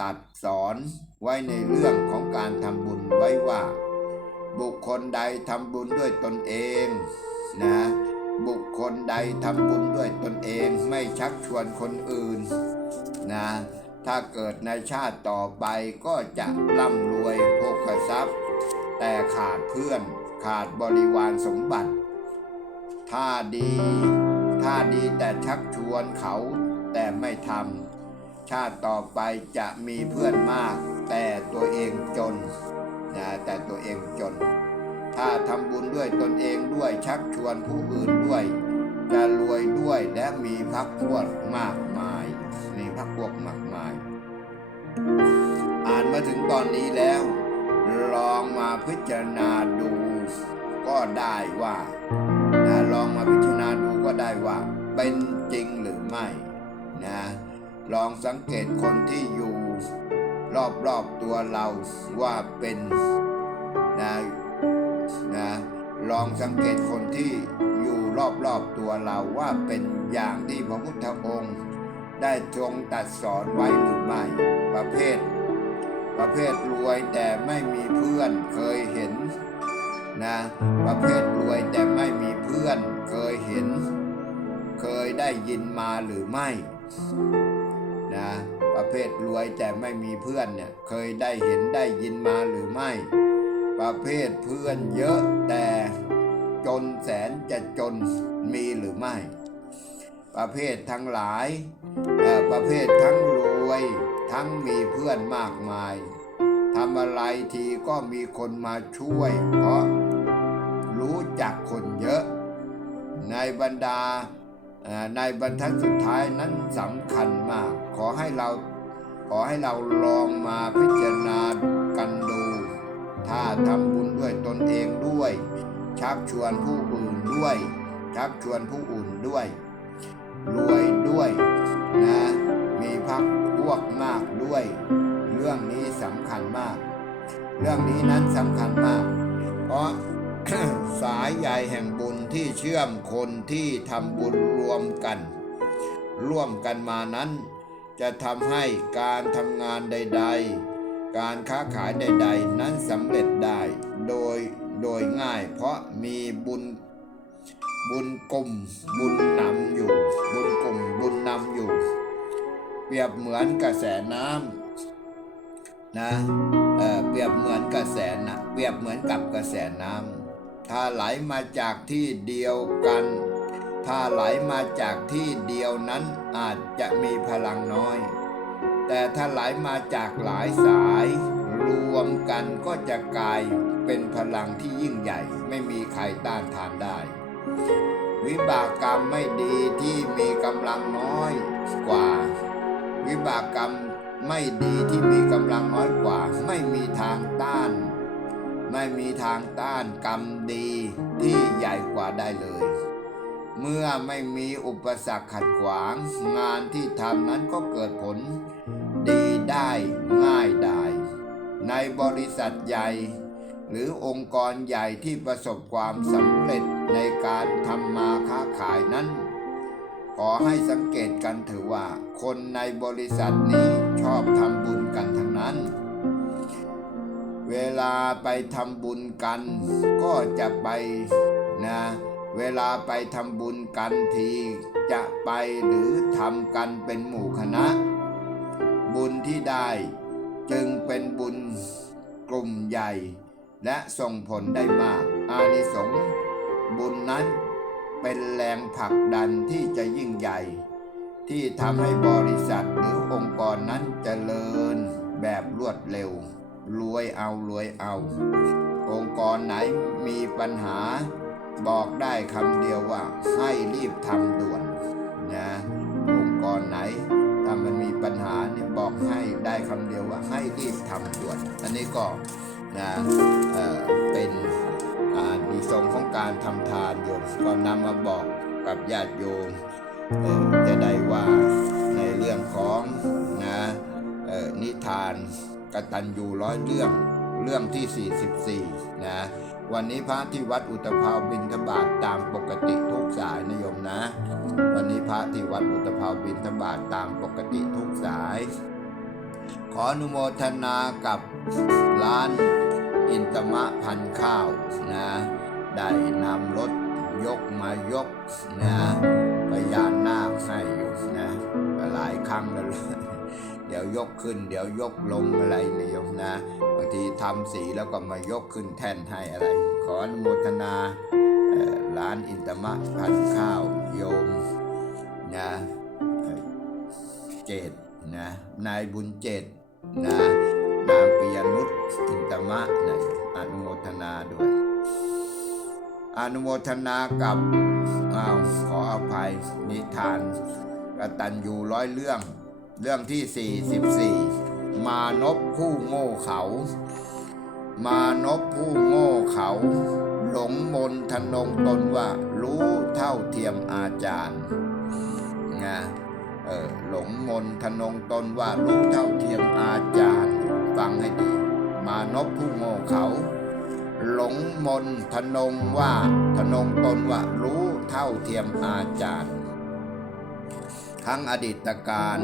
ตัดสอนไว้ในเรื่องของการทำบุญไว้ว่า บุคคลใดทำบุญด้วยตนเองนะบุคคลใดทำบุญด้วยตนเองไม่ชักชวนคนอื่นนะถ้าเกิดในชาติต่อไปก็จะร่ำรวยโภคทรัพย์ แต่ขาดเพื่อนขาดบริวารสมบัติ ถ้าดี ถ้าดีแต่ชักชวนเขาแต่ไม่ทำ ชาติต่อไปจะมีเพื่อนมาก แต่ตัวเองจนนะแต่ตัวเองจน ถ้าทำบุญด้วยตนเองด้วยชักชวนผู้อื่นด้วย จะรวยด้วยและมีพักพวกมากมาย มีพักพวกมากมาย อ่านมาถึงตอนนี้แล้ว ลองมาพิจารณาดูก็ได้ว่านะลองมาพิจารณาดูก็ได้ว่า เป็นจริงหรือไม่นะ ลองสังเกตคนที่อยู่ รอบๆตัวเราว่าเป็นนะนะลองสังเกตคนที่อยู่รอบๆตัวเราว่าเป็นอย่างที่พระพุทธองค์ ได้ทรงตัดสอนไว้หรือไม่ประเภท ประเภทรวยแต่ไม่มีเพื่อนเคยเห็นนะประเภทรวยแต่ไม่มีเพื่อนเคยเห็น เคยได้ยินมาหรือไม่ นะ ประเภทรวยแต่ไม่มีเพื่อนเนี่ยเคยได้เห็นได้ยินมาหรือไม่ ประเภทเพื่อนเยอะแต่จนแสนจะจนมีหรือไม่ ประเภททั้งหลายประเภททั้งรวยทั้งมีเพื่อนมากมายทำอะไรทีก็มีคนมาช่วย เพราะรู้จักคนเยอะ ในบรรดา ในบรรทัดสุดท้ายนั้นสำคัญมาก ขอให้เราขอให้เราลองมาพิจารณากันดู ถ้าทำบุญด้วยตนเองด้วย ชักชวนผู้อื่นด้วย ชักชวนผู้อื่นด้วย รวยด้วยนะมีพักพวกมากด้วย เรื่องนี้สำคัญมาก เรื่องนี้นั้นสำคัญมาก เพราะ สายใยแห่งบุญที่เชื่อมคนที่ทำบุญรวมกัน ร่วมกันมานั้น จะทำให้การทำงานใด ๆ การค้าขายใด ๆ นั้นสำเร็จได้ โดยโดยง่ายเพราะมีบุญบุญกลุ่มบุญนำอยู่ บุญกลุ่มบุญนำอยู่ เปรียบเหมือนกระแสน้ำนะเออเปรียบเหมือนกระแสนะเปรียบเหมือนกับกระแสน้ำ ถ้าไหลมาจากที่เดียวกัน ถ้าไหลมาจากที่เดียวนั้นอาจจะมีพลังน้อย แต่ถ้าไหลมาจากหลายสาย รวมกันก็จะกลายเป็นพลังที่ยิ่งใหญ่ไม่มีใครต้านทานได้ วิบากกรรมไม่ดีที่มีกำลังน้อยกว่า วิบากกรรมไม่ดีที่มีกำลังน้อยกว่า ไม่มีทางต้าน ไม่มีทางต้านกรรมดีที่ใหญ่กว่าได้เลย เมื่อไม่มีอุปสรรคขัดขวาง งานที่ทำนั้นก็เกิดผล ดีได้ง่ายได้ ในบริษัทใหญ่ หรือองค์กรใหญ่ที่ประสบความสำเร็จในการทำมาค้าขายนั้นขอให้สังเกตกันถือว่า คนในบริษัทนี้ชอบทำบุญ เวลาไปทำบุญกัน ก็จะไปนะ เวลาไปทำบุญกันทีจะไปหรือทำกันเป็นหมู่คณะ บุญที่ได้จึงเป็นบุญกลุ่มใหญ่ และส่งผลได้มาก อานิสงส์บุญนั้นเป็นแรงผลักดันที่จะยิ่งใหญ่ ที่ทำให้บริษัทหรือองค์กรนั้นเจริญแบบรวดเร็ว รวยเอารวยเอา องค์กรไหนมีปัญหา บอกได้คำเดียวว่า ให้รีบทำด่วนนะองค์กรไหนถ้ามันมีปัญหาเนี่ยบอกให้ได้คำเดียวว่าให้รีบทำด่วน อันนี้ก็นะเออเป็นอานิสงส์ของการทำทานโยมก็นำมาบอกกับญาติโยม กตัญญูร้อยเรื่องเรื่องที่ 44 นะ วันนี้พระที่วัดอุตภาวบินทบาทตามปกติทุกสายนะโยมนะ วันนี้พระที่วัดอุตภาวบินทบาทตามปกติทุกสาย ขออนุโมทนากับร้านอินตมะพันข้าวนะได้นำรถยกมายกนะพยานนาคให้อยู่นะหลายครั้งแล้ว เดี๋ยวยกขึ้น เดี๋ยวยกลงอะไรนี่ยโยมนะบางทีทำสีแล้วก็มายกขึ้นแท่นให้อะไร ขออนุโมทนาร้านอินตมะพันข้าวโยมนะเอ่อเจตนะนายบุญเจตนะนางปิยนุชอินตมะนะอนุโมทนาด้วย อนุโมทนากับอ้าวขออภัยนิทานกตัญญูร้อยเรื่อง เรื่องที่ 44 มานพผู้โง่เขา มานพผู้โง่เขา หลงมนทนงตนว่ารู้เท่าเทียมอาจารย์นะเออหลงมนทนงตนว่ารู้เท่าเทียมอาจารย์ ฟังให้ดี มานพผู้โง่เขา หลงมนทนงว่าทนงตนว่ารู้เท่าเทียมอาจารย์ครั้งอดีตการ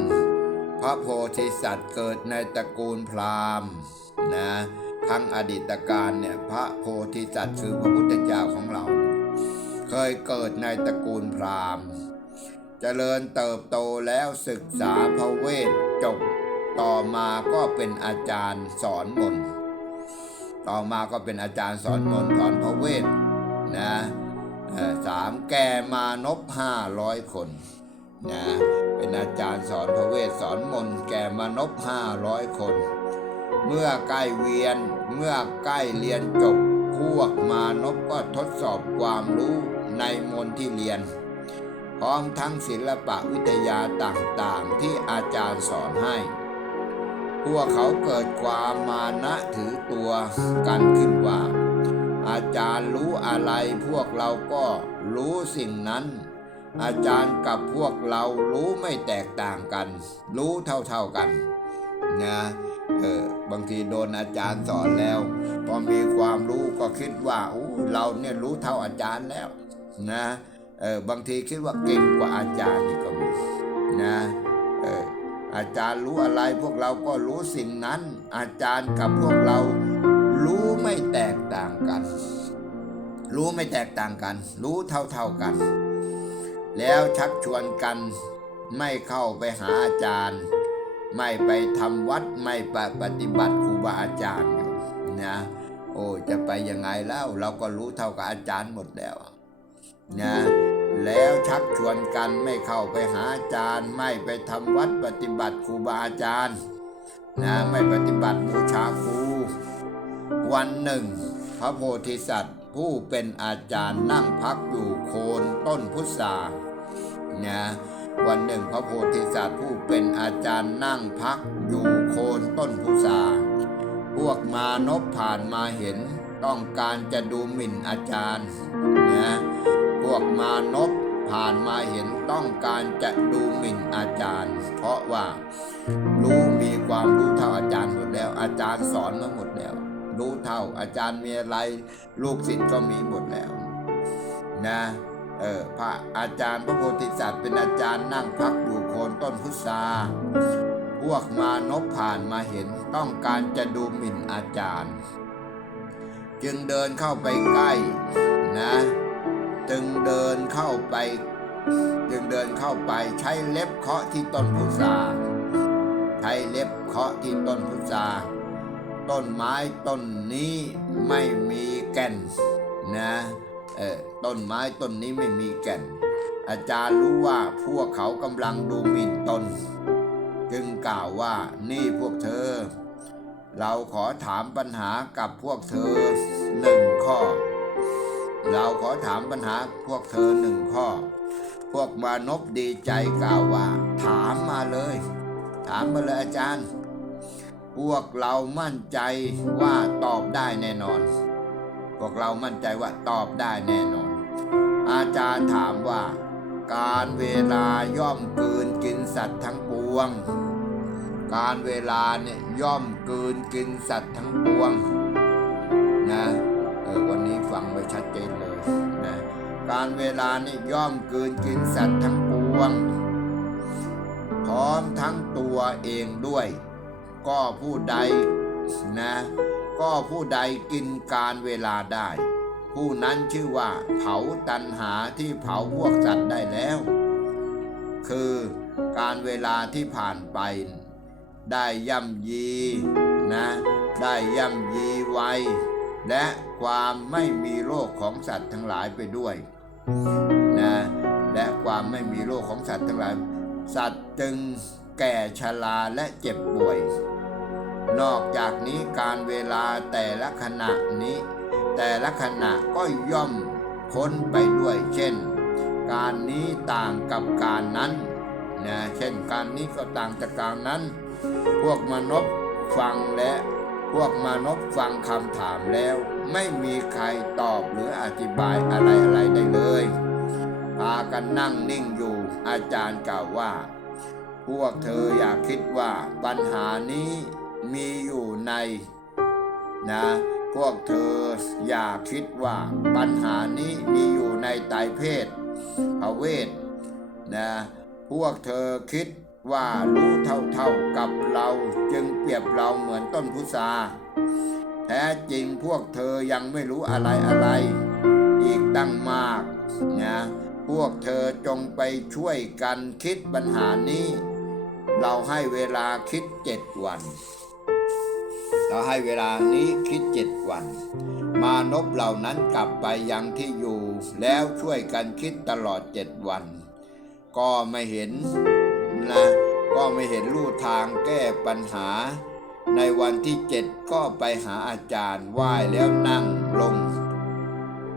พระโพธิสัตว์เกิดในตระกูลพราหมณ์นะครั้งอดีตการเนี่ยพระโพธิสัตว์คือพระพุทธเจ้าของเรา เคยเกิดในตระกูลพราหมณ์เจริญเติบโตแล้วศึกษาพระเวทจบต่อมาก็เป็นอาจารย์สอนมนต์ต่อมาก็เป็นอาจารย์สอนมนต์สอนพระเวทนะสามแก่มานพห้าร้อยคน นะเป็นอาจารย์สอนพระเวทสอนมนต์แก่มานพห้าร้อยคน เมื่อใกล้เวียนเมื่อใกล้เรียนจบพวกมานพก็ทดสอบความรู้ในมนต์ที่เรียน พร้อมทั้งศิลปะวิทยาต่างๆที่อาจารย์สอนให้ พวกเขาเกิดความมานะถือตัวกันขึ้นว่าอาจารย์รู้อะไรพวกเราก็รู้สิ่งนั้น อาจารย์กับพวกเรารู้ไม่แตกต่างกัน รู้เท่าๆกันนะเออบางทีโดนอาจารย์สอนแล้ว พอมีความรู้ก็คิดว่าอู้เราเนี่ยรู้เท่าอาจารย์แล้วนะเออบางทีคิดว่าเก่งกว่าอาจารย์นี่ก็มีนะเอออาจารย์รู้อะไรพวกเราก็รู้สิ่งนั้น อาจารย์กับพวกเรารู้ไม่แตกต่างกัน รู้ไม่แตกต่างกัน รู้เท่าๆกัน แล้วชักชวนกันไม่เข้าไปหาอาจารย์ ไม่ไปทำวัดไม่ไปปฏิบัติครูบาอาจารย์อยู่นะโอ้จะไปยังไงแล้วเราก็รู้เท่ากับอาจารย์หมดแล้วนะแล้วชักชวนกันไม่เข้าไปหาอาจารย์ ไม่ไปทำวัดปฏิบัติครูบาอาจารย์นะไม่ปฏิบัติบูชาครูวันหนึ่ง พระโพธิสัตว์ผู้เป็นอาจารย์นั่งพักอยู่โคนต้นพุทรา นะวันหนึ่งพระโพธิสัตว์ผู้เป็นอาจารย์นั่งพักอยู่โคนต้นพุทราพวกมานพผ่านมาเห็นต้องการจะดูหมิ่นอาจารย์นะพวกมานพผ่านมาเห็นต้องการจะดูหมิ่นอาจารย์ เพราะว่ารู้มีความรู้เท่าอาจารย์หมดแล้ว อาจารย์สอนมาหมดแล้ว รู้เท่าอาจารย์มีอะไร ลูกศิษย์ก็มีหมดแล้ว นะ ออพระอาจารย์พระโพธิสัตว์เป็นอาจารย์นั่งพักอยู่โคนต้นพุทราพวกมานพผ่านมาเห็นต้องการจะดูหมิ่นอาจารย์ จึงเดินเข้าไปใกล้นะ จึงเดินเข้าไป จึงเดินเข้าไปใช้เล็บเคาะที่ต้นพุทราใช้เล็บเคาะที่ต้นพุทราต้นไม้ต้นนี้ไม่มีแก่นนะ เออต้นไม้ต้นนี้ไม่มีแก่น อาจารย์รู้ว่าพวกเขากำลังดูหมิ่นตน จึงกล่าวว่านี่พวกเธอ เราขอถามปัญหากับพวกเธอหนึ่งข้อ เราขอถามปัญหาพวกเธอหนึ่งข้อ พวกมานพดีใจกล่าวว่า ถามมาเลย ถามมาเลยอาจารย์ พวกเรามั่นใจว่าตอบได้แน่นอน วกเรามั่นใจว่าตอบได้แน่นอน อาจารย์ถามว่า การเวลาย่อมกลืนกินสัตว์ทั้งปวง การเวลาเนี่ยย่อมกลืนกินสัตว์ทั้งปวงนะเออวันนี้ฟังไว้ชัดเจนเลยนะการเวลานี่ย่อมกลืนกินสัตว์ทั้งปวง พร้อมทั้งตัวเองด้วย ก็ผู้ใดนะ ก็ผู้ใดกินการเวลาได้ ผู้นั้นชื่อว่า เผาตันหาที่เผาพวกสัตว์ได้แล้ว คือการเวลาที่ผ่านไป ได้ย่ำยีนะ ได้ย่ำยีไวและความไม่มีโรคของสัตว์ทั้งหลายไปด้วยนะและความไม่มีโรคของสัตว์ทั้งหลาย สัตว์จึงแก่ชราและเจ็บป่วย นอกจากนี้การเวลาแต่ละขณะนี้ แต่ละขณะก็ย่อมพ้นไปด้วยเช่น การนี้ต่างกับการนั้นนะเช่นการนี้ก็ต่างจากการนั้น พวกมนุษย์ฟังและพวกมนุษย์ฟังคำถามแล้ว ไม่มีใครตอบหรืออธิบายอะไรอะไรได้เลยพากันนั่งนิ่งอยู่อาจารย์กล่าวว่า พวกเธออยากคิดว่าปัญหานี้ มีอยู่ในนะพวกเธออย่าคิดว่าปัญหานี้มีอยู่ในไตรเพศภเวทนะพวกเธอคิดว่ารู้เท่าๆกับเราจึงเปรียบเราเหมือนต้นพุทราแท้จริงพวกเธอยังไม่รู้อะไรอะไร อีกตั้งมากนะพวกเธอจงไปช่วยกันคิดปัญหานี้ เราให้เวลาคิดเจ็ดวัน เราให้เวลานี้คิดเจ็ดวัน มานพเหล่านั้นกลับไปยังที่อยู่ แล้วช่วยกันคิดตลอดเจ็ดวัน ก็ไม่เห็นนะก็ไม่เห็นลู่ทางแก้ปัญหา ในวันที่เจ็ดก็ไปหาอาจารย์ไหว้แล้วนั่งลง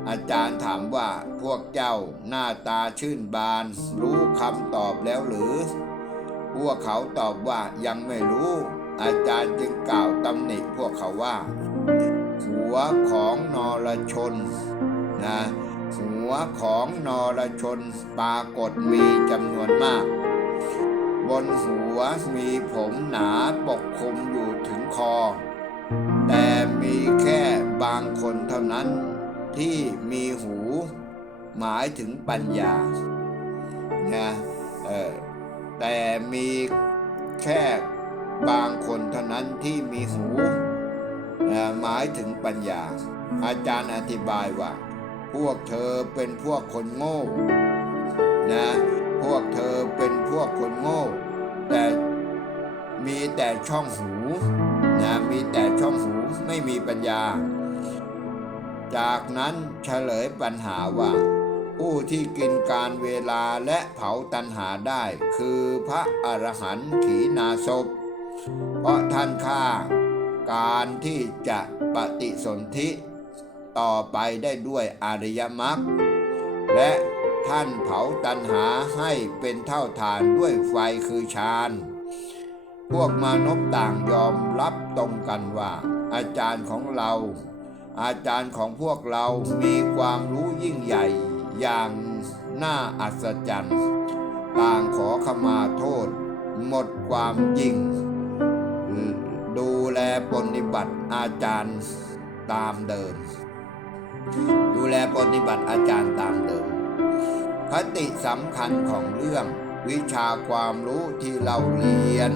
อาจารย์ถามว่าพวกเจ้าหน้าตาชื่นบาน รู้คำตอบแล้วหรือ พวกเขาตอบว่ายังไม่รู้ อาจารย์จึงกล่าวตำหนิพวกเขาว่า หัวของนรชนนะหัวของนรชนปรากฏมีจำนวนมาก บนหัวมีผมหนาปกคลุมอยู่ถึงคอ แต่มีแค่บางคนเท่านั้นที่มีหูหมายถึงปัญญานะแต่มีแค่ บางคนเท่านั้นที่มีหูหมายถึงปัญญา อาจารย์อธิบายว่า พวกเธอเป็นพวกคนโง่นะพวกเธอเป็นพวกคนโง่ แต่มีแต่ช่องหูนะมีแต่ช่องหูไม่มีปัญญา จากนั้นเฉลยปัญหาว่า ผู้ที่กินการเวลาและเผาตันหาได้ คือพระอรหันต์ขีนาศพ เพราะท่านฆ่าการที่จะปฏิสนธิต่อไปได้ด้วยอริยมรรคและท่านเผาตันหาให้เป็นเท่าฐานด้วยไฟคือฌานพวกมานพต่างยอมรับตรงกันว่า อาจารย์ของเรา อาจารย์ของพวกเรามีความรู้ยิ่งใหญ่อย่างน่าอัศจรรย์ ต่างขอขมาโทษ หมดความยิ่ง แลปฏิบัติอาจารย์ตามเดิม ดูแลปฏิบัติอาจารย์ตามเดิมคติสำคัญของเรื่องวิชาความรู้ที่เราเรียน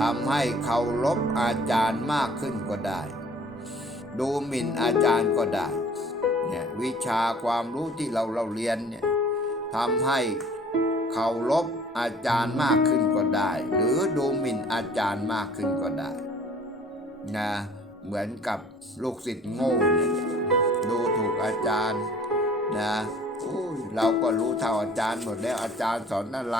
ทำให้เคารพอาจารย์มากขึ้นก็ได้ ดูหมิ่นอาจารย์ก็ได้เนี่ยวิชาความรู้ที่เราเราเรียนเนี่ยทำให้เคารพอาจารย์มากขึ้นก็ได้ หรือดูหมิ่นอาจารย์มากขึ้นก็ได้ นะเหมือนกับลูกศิษย์โง่เนี่ยดูถูกอาจารย์นะอุ้ยเราก็รู้เท่าอาจารย์หมดแล้วอาจารย์สอนอะไร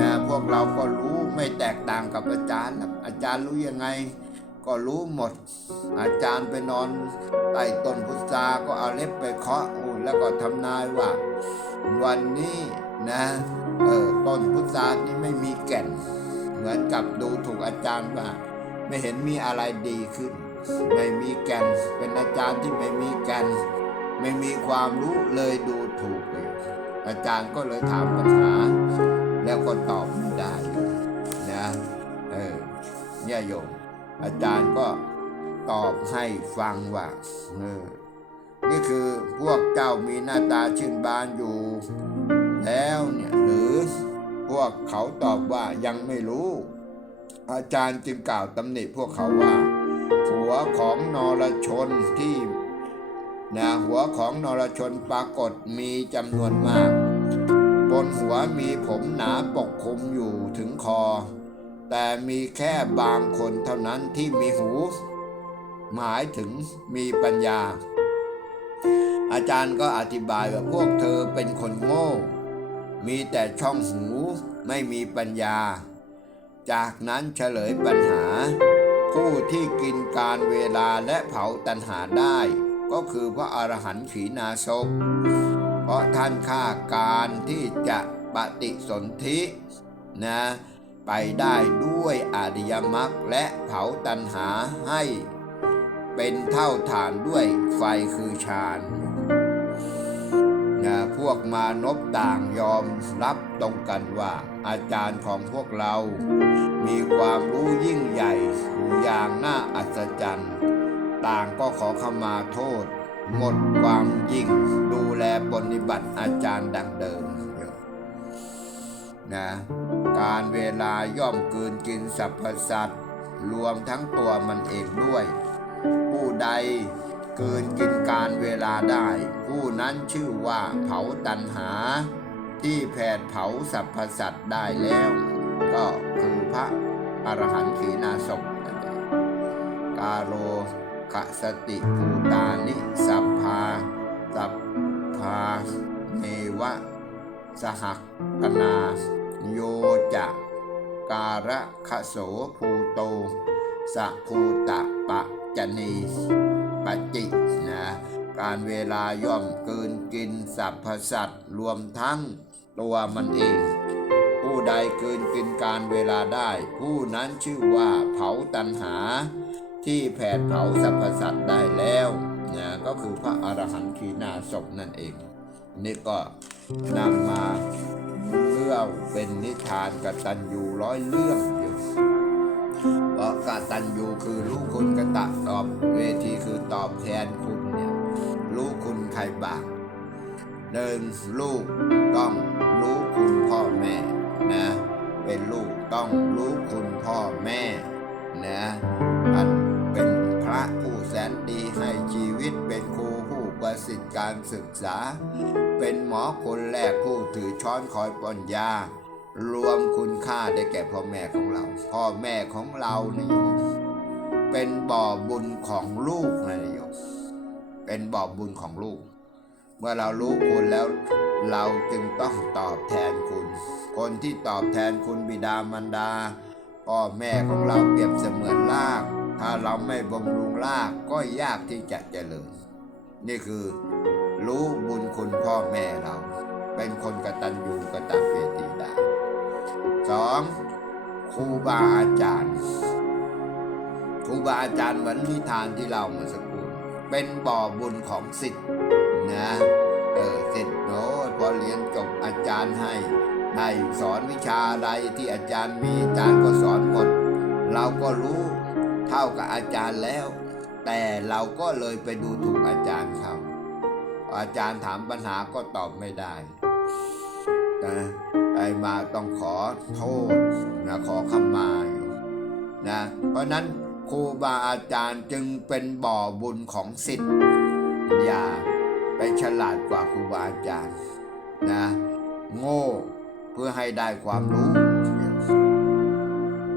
นะพวกเราก็รู้ไม่แตกต่างกับอาจารย์ อาจารย์รู้ยังไง ก็รู้หมด อาจารย์ไปนอนใต้ต้นพุทราก็เอาเล็บไปเคาะอู้แล้วก็ทำนายว่า วันนี้นะเออต้นพุทรานี่ไม่มีแก่น เหมือนกับดูถูกอาจารย์ว่า ไม่เห็นมีอะไรดีขึ้น ไม่มีแกนเป็นอาจารย์ที่ไม่มีแกนไม่มีความรู้เลยดูถูกเลยอาจารย์ก็เลยถามปัญหา แล้วก็ตอบไม่ได้นะเออเนี่ยโยมอาจารย์ก็ตอบให้ฟังว่าเออนี่คือพวกเจ้ามีหน้าตาชื่นบานอยู่ แล้วเนี่ยหรือพวกเขาตอบว่ายังไม่รู้ อาจารย์จึงกล่าวตำหนิพวกเขาว่า หัวของนรชนที่นะหัวของนรชนปรากฏมีจำนวนมาก บนหัวมีผมหนาปกคลุมอยู่ถึงคอ แต่มีแค่บางคนเท่านั้นที่มีหู หมายถึงมีปัญญา อาจารย์ก็อธิบายว่าพวกเธอเป็นคนโง่ มีแต่ช่องหูไม่มีปัญญา จากนั้นเฉลยปัญหา ผู้ที่กินการเวลาและเผาตัณหาได้ ก็คือพระอรหันต์ขีณาสพเพราะท่านฆ่าการที่จะปฏิสนธินะไปได้ด้วยอริยมรรคและเผาตัณหาให้ เป็นเท่าฐานด้วยไฟคือฌาน พวกมานพต่างยอมรับตรงกันว่า อาจารย์ของพวกเรา มีความรู้ยิ่งใหญ่อย่างน่าอัศจรรย์ ต่างก็ขอขมาโทษ หมดความยิ่งดูแลปฏิบัติอาจารย์ดังเดิมนะการเวลาย่อมกลืนกินสรรพสัตว์รวมทั้งตัวมันเองด้วย ผู้ใด กินกินการเวลาได้ ผู้นั้นชื่อว่าเผาตันหา ที่แผดเผาสรรพสัตว์ได้แล้ว ก็คือพระอรหันต์ขีณาสพนั่นเองกาโลกสติภูตานิสัพพาสัพพาเนวะ สหักกนาโยจะการะคโสภูโตสะภูตะปะจนี ปจินะการเวลาย่อมเกินกินสรรพสัตว์รวมทั้งตัวมันเอง ผู้ใดเกินกินการเวลาได้ ผู้นั้นชื่อว่าเผาตันหา ที่แผดเผาสรรพสัตว์ได้แล้วนะก็คือพระอรหันต์ขีณาสพนั่นเอง นี่ก็นำมาเรื่องเป็นนิทานกตัญญูร้อยเรื่องอยู่ เพราะกตัญญูคือรู้คุณกตะตอบเวทีคือตอบแทนคุณเนี่ยรู้คุณใครบ้างหนึ่งลูกต้องรู้คุณพ่อแม่นะเป็นลูกต้องรู้คุณพ่อแม่นะอันเป็นพระผู้แสนดีให้ชีวิตเป็นครูผู้ประสิทธิ์การศึกษา เป็นหมอคนแรกผู้ถือช้อนคอยป้อนยา รวมคุณค่าได้แก่พ่อแม่ของเรา พ่อแม่ของเรานะโยมเป็นบ่อบุญของลูกนะโยมเป็นบ่อบุญของลูก เมื่อเรารู้คุณแล้วเราจึงต้องตอบแทนคุณ คนที่ตอบแทนคุณบิดามารดา พ่อแม่ของเราเปรียบเสมือนราก ถ้าเราไม่บำรุงรากก็ยากที่จะเจริญ นี่คือรู้บุญคุณพ่อแม่เรา เป็นคนกระตัญญูกระตเวทีได้ สองครูบาอาจารย์ ครูบาอาจารย์เหมือนนิทานที่เราเมื่อสักครู่เป็นบ่อบุญของสิทธิ์นะเออสิทธิ์โน้พอเรียนจบอาจารย์ให้ให้สอนวิชาใดที่อาจารย์มีอาจารย์ก็สอนหมด เราก็รู้เท่ากับอาจารย์แล้ว แต่เราก็เลยไปดูถูกอาจารย์เขาอาจารย์ถามปัญหาก็ตอบไม่ได้นะ ไอ้มาต้องขอโทษนะขอขมาอยู่นะเพราะนั้นครูบาอาจารย์จึงเป็นบ่อบุญของสิทธิ์อย่าไปฉลาดกว่าครูบาอาจารย์นะโง่เพื่อให้ได้ความรู้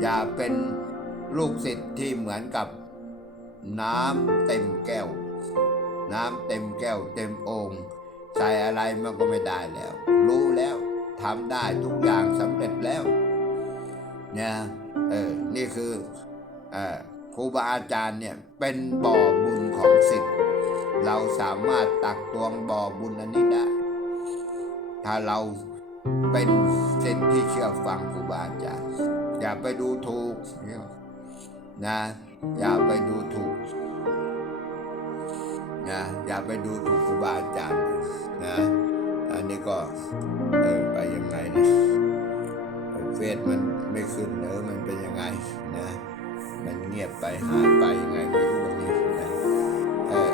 อย่าเป็นลูกศิษย์ที่เหมือนกับน้ำเต็มแก้ว น้ำเต็มแก้วเต็มองค์ใส่อะไรมันก็ไม่ได้แล้ว รู้แล้ว ทำได้ทุกอย่างสำเร็จแล้วเนี่ยเออนี่คือเออครูบาอาจารย์เนี่ยเป็นบ่อบุญของสิทธิ์เราสามารถตักตวงบ่อบุญอันนี้ได้ถ้าเราเป็นสิทธิ์ที่เชื่อฟังครูบาอาจารย์อย่าไปดูถูกเนี่ยนะอย่าไปดูถูกนะอย่าไปดูถูกครูบาอาจารย์นะ อันนี้ก็เออไปยังไงนะเฟซมันไม่ขึ้นเนอมันเป็นยังไงนะ มันเงียบไปหายไปยังไงไม่รู้วันนี้นะเออ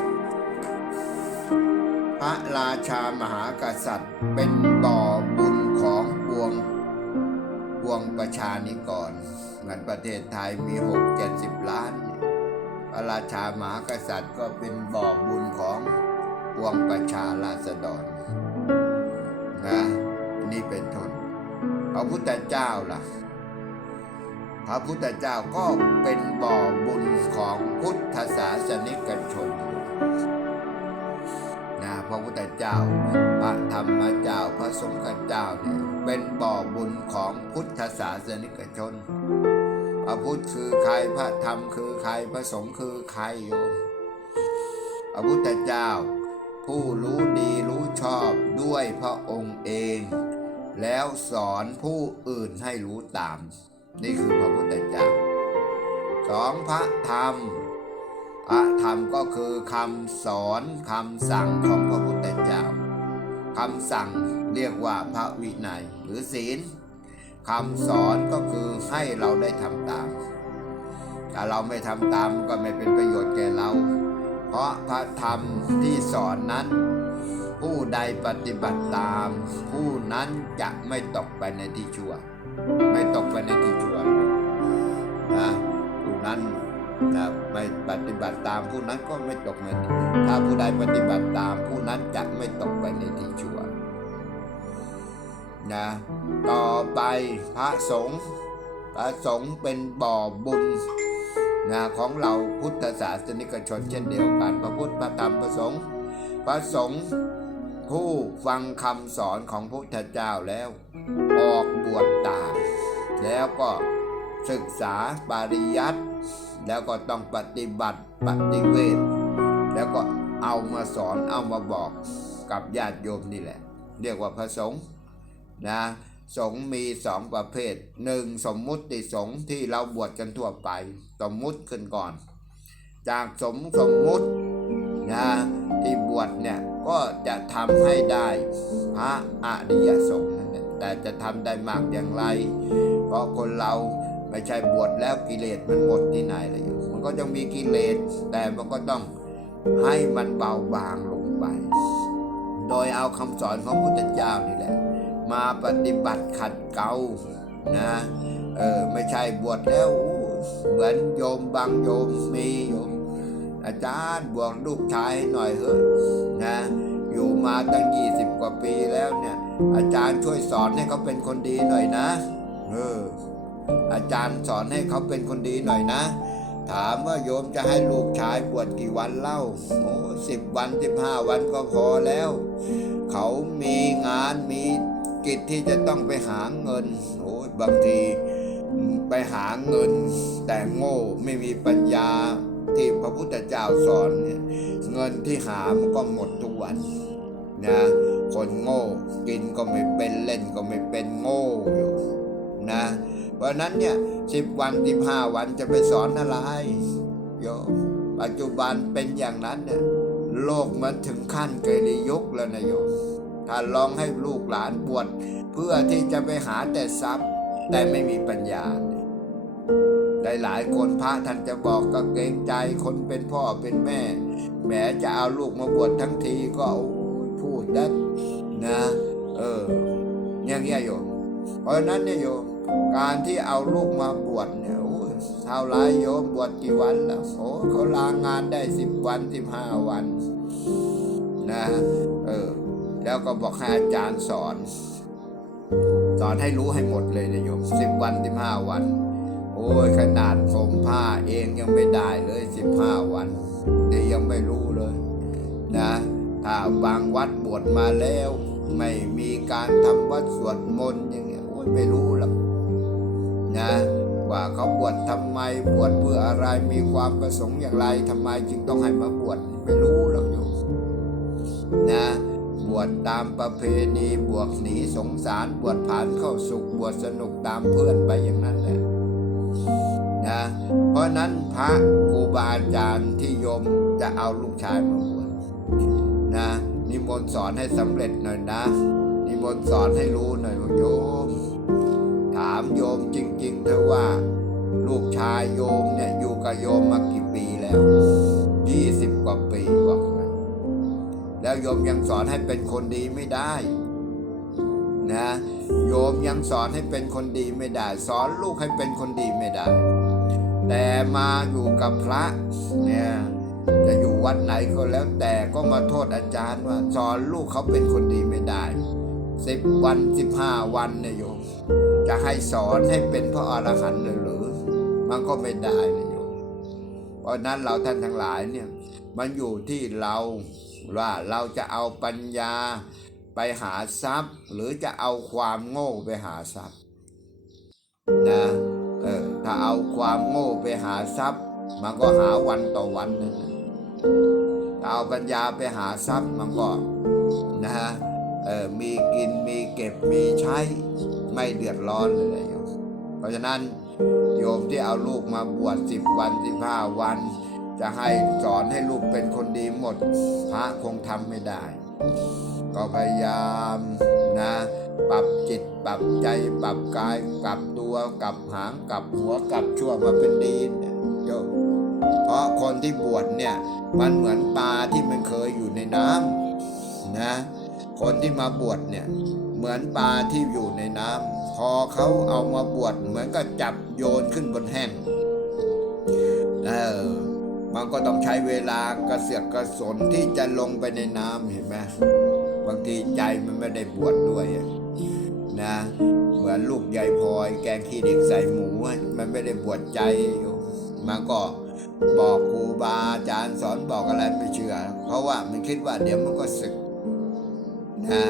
พระราชามหากษัตริย์เป็นบ่อบุญของปวงปวงประชานิกรเหมือนประเทศไทยมีหกเจ็ดสิบล้านพระราชามหากษัตริย์ก็เป็นบ่อบุญของปวงประชาราษฎร นะนี่เป็นต้นพระพุทธเจ้าล่ะ พระพุทธเจ้าก็เป็นบ่อบุญของพุทธศาสนิกชนนะพระพุทธเจ้า พระธรรมเจ้าพระสงฆ์เจ้าเนี่ยเป็นบ่อบุญของพุทธศาสนิกชน พระพุทธคือใครพระธรรมคือใครพระสงฆ์คือใครโยมพระพุทธเจ้า ผู้รู้ดีรู้ชอบด้วยพระองค์เอง แล้วสอนผู้อื่นให้รู้ตาม นี่คือพระพุทธเจ้าสองพระธรรมพระธรรมก็คือคำสอนคำสั่งของพระพุทธเจ้าคำสั่งเรียกว่าพระวินัยหรือศีลคำสอนก็คือให้เราได้ทำตาม ถ้าเราไม่ทำตามก็ไม่เป็นประโยชน์แก่เรา เพราะพระธรรมที่สอนนั้น ผู้ใดปฏิบัติตาม ผู้นั้นจะไม่ตกไปในที่ชั่ว ไม่ตกไปในที่ชั่วนะผู้นั้นนะไม่ปฏิบัติตามผู้นั้นก็ไม่ตกในถ้าผู้ใดปฏิบัติตาม ผู้นั้นจะไม่ตกไปในที่ชั่วนะต่อไปพระสงฆ์พระสงฆ์เป็นบ่อบุญ นะของเราพุทธศาสนิกชนเช่นเดียวกัน พระพุทธพระธรรมพระสงฆ์พระสงฆ์ผู้ฟังคำสอนของพระพุทธเจ้าแล้ว ออกบวชตาม แล้วก็ศึกษาปริยัติแล้วก็ต้องปฏิบัติปฏิเวทแล้วก็เอามาสอนเอามาบอกกับญาติโยมนี่แหละ เรียกว่าพระสงฆ์นะ สงมีสองประเภทหนึ่งสมมุติสงที่เราบวชกันทั่วไป สมมุติขึ้นก่อน จากสมสมมุตินะที่บวชเนี่ยก็จะทำให้ได้พระอริยสงฆ์นั่นแหละแต่จะทำได้มากอย่างไร เพราะคนเราไม่ใช่บวชแล้วกิเลสมันหมดที่ไหนเลยมันก็ยังมีกิเลสแต่มันก็ต้องให้มันเบาบางลงไป โดยเอาคำสอนของพุทธเจ้านี่แหละ มาปฏิบัติขัดเกลานะเออไม่ใช่บวชแล้วเหมือนโยมบางโยมมีโยมอาจารย์บวชลูกชายให้หน่อยเถอะนะอยู่มาตั้งยี่สิบกว่าปีแล้วเนี่ยอาจารย์ช่วยสอนให้เขาเป็นคนดีหน่อยนะเอออาจารย์สอนให้เขาเป็นคนดีหน่อยนะ ถามว่าโยมจะให้ลูกชายบวชกี่วันเล่าโอ้สิบวันสิบห้าวันก็พอแล้ว เขามีงานมี กิจที่จะต้องไปหาเงินโอ้ยบางทีไปหาเงิน แต่โง่ไม่มีปัญญาที่พระพุทธเจ้าสอนเนี่ยเงินที่หามันก็หมดทุกวันนะคนโง่กินก็ไม่เป็นเล่นก็ไม่เป็นโง่อยู่นะเพราะนั้นเนี่ยสิบวันสิบห้าวันจะไปสอนอะไรโยมปัจจุบันเป็นอย่างนั้นเนี่ยโลกมันถึงขั้นเกลียุคแล้วนะโยม ถ้านลองให้ลูกหลานบวชเพื่อที่จะไปหาแต่ทรัพย์ แต่ไม่มีปัญญาเนี่ยหลายๆคนพระท่านจะบอกก็เกรงใจคนเป็นพ่อเป็นแม่ แหมจะเอาลูกมาบวชทั้งทีก็พูดได้นะ เอออย่างเงี้ยโยมเพราะนั้นเนี่ยโยมการที่เอาลูกมาบวชเนี่ยโอ้ยเท่าไรโยมบวชกี่วันแล้วโอ้เขาลางานได้สิบวันสิบห้าวัน นะ เออ แล้วก็บอกให้อาจารย์สอน สอนให้รู้ให้หมดเลยนะโยมสิบวันสิบห้าวัน โอ้ยขนาดผมผ้าเองยังไม่ได้เลยสิบห้าวันนี่ยังไม่รู้เลยนะถ้าบางวัดบวชมาแล้ว ไม่มีการทำวัดสวดมนต์อย่างเงี้ยโอ้ยไม่รู้หรอกนะว่าเขาบวชทำไมบวชเพื่ออะไรมีความประสงค์อย่างไรทำไมจึงต้องให้มาบวชไม่รู้หรอกโย ชตามประเพณีบวชหนีสงสารบวชผ่านเข้าสุขบวชสนุกตามเพื่อนไปอย่างนั้นแหละนะเพราะนั้นพระครูบาอาจารย์ที่โยมจะเอาลูกชายมาบวชนะนิมนต์สอนให้สำเร็จหน่อยนะ นิมนต์สอนให้รู้หน่อยว่าโยม ถามโยมจริงๆเถอว่า ลูกชายโยมเนี่ยอยู่กับโยมมากี่ปีแล้วยี่สิบกว่าปีบอก โยมยังสอนให้เป็นคนดีไม่ได้นะโยมยังสอนให้เป็นคนดีไม่ได้ สอนลูกให้เป็นคนดีไม่ได้ แต่มาอยู่กับพระเนี่ยจะอยู่วัดไหนก็แล้วแต่ก็มาโทษอาจารย์ว่า สอนลูกเขาเป็นคนดีไม่ได้สิบวันสิบห้าวันเนี่ยโยมจะให้สอนให้เป็นพระอรหันต์เลยหรือ มันก็ไม่ได้นะโยมเพราะฉะนั้นเราท่านทั้งหลายเนี่ยมันอยู่ที่เรา ว่าเราจะเอาปัญญาไปหาทรัพย์ หรือจะเอาความโง่ไปหาทรัพย์นะเออถ้าเอาความโง่ไปหาทรัพย์ มันก็หาวันต่อวันนั่นนะถ้าเอาปัญญาไปหาทรัพย์มันก็นะฮะเออมีกินมีเก็บมีใช้ไม่เดือดร้อนเลยโยมเพราะฉะนั้นโยมที่เอาลูกมาบวชสิบวันสิบห้าวัน จะให้สอนให้ลูกเป็นคนดีหมด พระคงทำไม่ได้ ก็พยายามนะ ปรับจิตปรับใจปรับกายกลับตัวกลับหางกลับหัวกลับชั่วมาเป็นดีเนี่ยโยมเพราะคนที่บวชเนี่ยมันเหมือนปลาที่มันเคยอยู่ในน้ำนะ คนที่มาบวชเนี่ยเหมือนปลาที่อยู่ในน้ำพอเขาเอามาบวชเหมือนกับจับโยนขึ้นบนแห้งเออ มันก็ต้องใช้เวลากระเสือกกระสนที่จะลงไปในน้ำเห็นไหมบางทีใจมันไม่ได้บวชดด้วยนะเหมือนลูกยายพลอยแกงขี้เด็กใส่หมู มันไม่ได้บวชใจอยู่มันก็บอกครูบาอาจารย์สอนบอกอะไรไม่เชื่อ เพราะว่ามันคิดว่าเดี๋ยวมันก็สึกนะ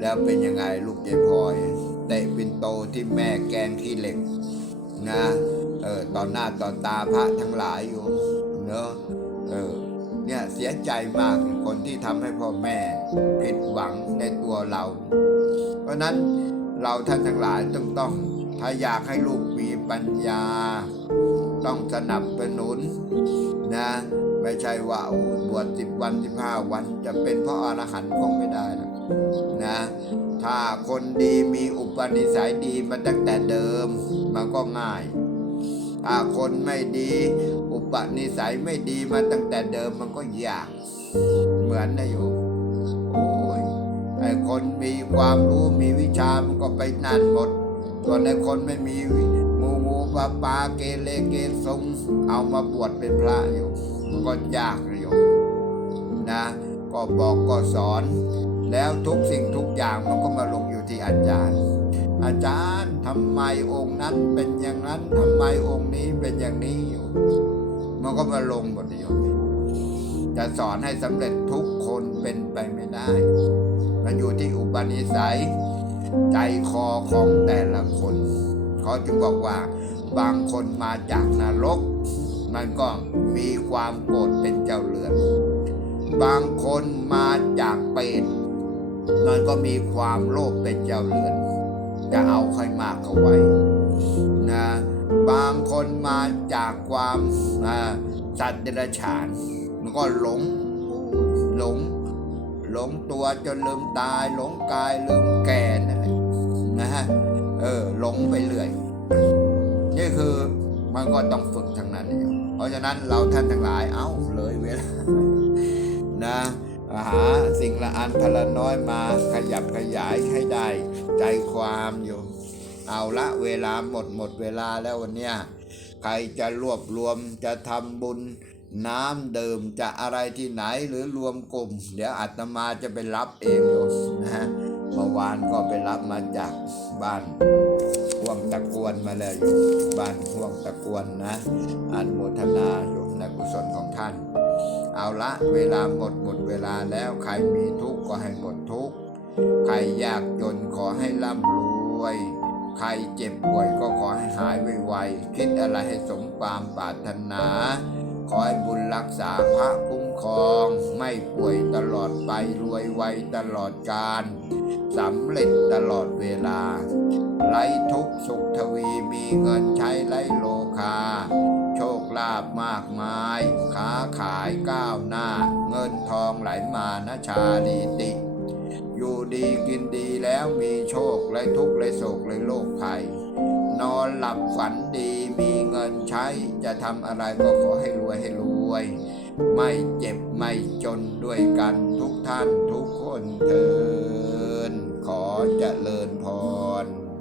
แล้วเป็นยังไงลูกยายพลอยเตะปินโตที่แม่แกงขี้เหล็กนะเออตอนหน้าตอนตาพระทั้งหลายอยู่ เนอะเออเนี่ยเสียใจมากคนที่ทำให้พ่อแม่ผิดหวังในตัวเรา เพราะนั้นเราท่านทั้งหลายต้องต้องถ้าอยากให้ลูกมีปัญญา ต้องสนับสนุนนะไม่ใช่ว่าโอ้บวชสิบวันสิบห้าวันจะเป็นพระอรหันต์คงไม่ได้นะถ้าคนดีมีอุปนิสัยดีมาตั้งแต่เดิมมันก็ง่าย ถ้าคนไม่ดี อุปนิสัยไม่ดีมาตั้งแต่เดิมมันก็ยาก เหมือนนะโยมโอ้ยไอ้คนมีความรู้มีวิชามันก็ไปนั่นหมดส่วนไอ้คนไม่มีงูงูปลาปลาเกเรเกสงเอามาบวชเป็นพระอยู่มันก็ยากนะโยมนะก็บอกก็สอน แล้วทุกสิ่งทุกอย่างมันก็มาลงอยู่ที่อาจารย์ อาจารย์ทำไมองค์นั้นเป็นอย่างนั้นทำไมองค์นี้เป็นอย่างนี้อยู่มันก็มาลงหมดเลยโยมจะสอนให้สำเร็จทุกคนเป็นไปไม่ได้ มันอยู่ที่อุปนิสัย ใจคอของแต่ละคนเขาจึงบอกว่าบางคนมาจากนรก มันก็มีความโกรธเป็นเจ้าเรือน บางคนมาจากเปรตมันก็มีความโลภเป็นเจ้าเรือน จะเอาใครมากเขาไว้นะบางคนมาจากความอ่าสัตว์เดรัจฉานมันก็หลงหลง หลงตัวจนลืมตาย หลงกายลืมแก่นั่นแหละนะฮะเออหลงไปเรื่อยนี่คือมันก็ต้องฝึกทั้งนั้นอยู่เพราะฉะนั้นเราท่านทั้งหลายเอ้าเลยเวลานะหาสิ่งละอันพละน้อยมาขยับขยายให้ได้ ใจความอยู่ เอาละเวลาหมดหมดเวลาแล้ววันเนี้ยใครจะรวบรวมจะทำบุญน้ำดื่มจะอะไรที่ไหนหรือรวมกลุ่ม เดี๋ยวอาตมาจะไปรับเองอยู่นะฮะเมื่อวานก็ไปรับมาจากบ้านห่วงตะกวนมาแล้วอยู่บ้านห่วงตะกวนนะอันโมทนาอยู่ในกุศลของท่าน เอาละเวลาหมดหมดเวลาแล้วใครมีทุกข์ก็ให้หมดทุกข์ ใครยากจนขอให้ร่ำรวย ใครเจ็บป่วยก็ขอให้หายไวๆ คิดอะไรให้สมความปรารถนา ขอให้บุญรักษาพระคุ้มครอง ไม่ป่วยตลอดไปรวยไวตลอดกาลสำเร็จตลอดเวลา ไร้ทุกสุขทวีมีเงินใช้ไร้โลคาโชคลาภมากมาย ค้าขายก้าวหน้า เงินทองไหลมานะชาลีติ อยู่ดีกินดีแล้วมีโชคไรทุกข์ไรโศกไรโรคภัย นอนหลับฝันดีมีเงินใช้ จะทำอะไรก็ขอให้รวยให้รวย ไม่เจ็บไม่จนด้วยกันทุกท่านทุกคนเทินขอจเจริญพร